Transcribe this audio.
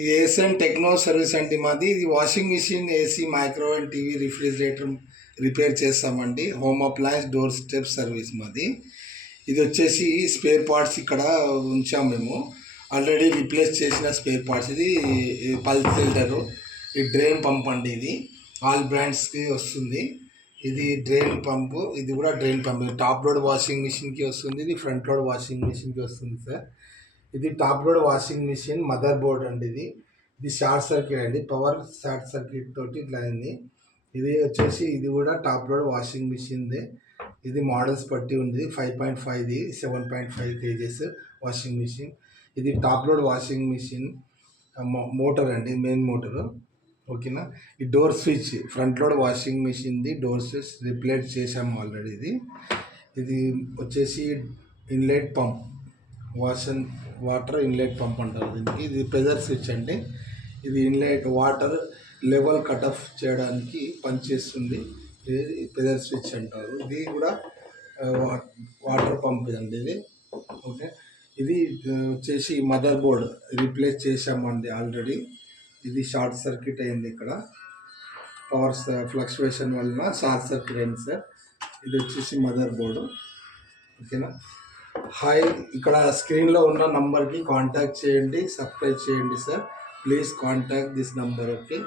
ఈ ఏసన్ techno service అండి మాది. ఇది washing machine, AC, microwave, TV, refrigerator repair చేస్తామండి. Home appliance, doorstep service మాది. ఇది వచ్చేసి స్పేర్ పార్ట్స్ ఇక్కడ ఉంచాం మేము. ఆల్రెడీ రీప్లేస్ చేసిన స్పేర్ పార్ట్స్. ఇది పల్స్ ఫిల్టరు, ఈ డ్రైన్ పంప్ అండి. ఇది ఆల్ బ్రాండ్స్కి వస్తుంది. ఇది డ్రైన్ పంపు, ఇది కూడా drain pump. Top load washing మిషన్కి వస్తుంది, ఇది ఫ్రంట్ లోడ్ వాషింగ్ మిషన్కి వస్తుంది సార్. ఇది top load washing machine mother board అండి. ఇది షార్ట్ సర్క్యూట్ అండి, పవర్ షార్ట్ సర్క్యూట్ తోటి ఇట్లా అయింది. ఇది వచ్చేసి ఇది కూడా టాప్ లోడ్ వాషింగ్ మిషన్దే. ఇది మోడల్స్ బట్టి ఉంది. 5.5ది 7.5 kgs వాషింగ్ మిషన్. ఇది top load washing machine motor అండి, మెయిన్ మోటారు. ఓకేనా. ఈ door switch front load washing మిషన్ది డోర్ స్విచ్ రిప్లేస్ చేసాము ఆల్రెడీ. ఇది వచ్చేసి inlet pump, water inlet pump అంటారు దీనికి. ఇది ప్రెజర్ స్విచ్ అండి. ఇది inlet water level cut off చేయడానికి పనిచేస్తుంది. ఇది ప్రెజర్ స్విచ్ అంటారు. ఇది కూడా వాటర్ పంప్ అండి ఇది. ఓకే. ఇది వచ్చేసి మదర్ బోర్డ్ రీప్లేస్ చేసామండి ఆల్రెడీ. ఇది షార్ట్ సర్క్యూట్ అయింది ఇక్కడ, పవర్ ఫ్లక్చువేషన్ వలన షార్ట్ సర్క్యూట్ అయింది సార్. ఇది వచ్చేసి మదర్ బోర్డు. ఓకేనా. హాయ్, ఇక్కడ స్క్రీన్లో ఉన్న నంబర్కి కాంటాక్ట్ చేయండి, సబ్స్క్రైబ్ చేయండి sir. Please contact this number. Okay.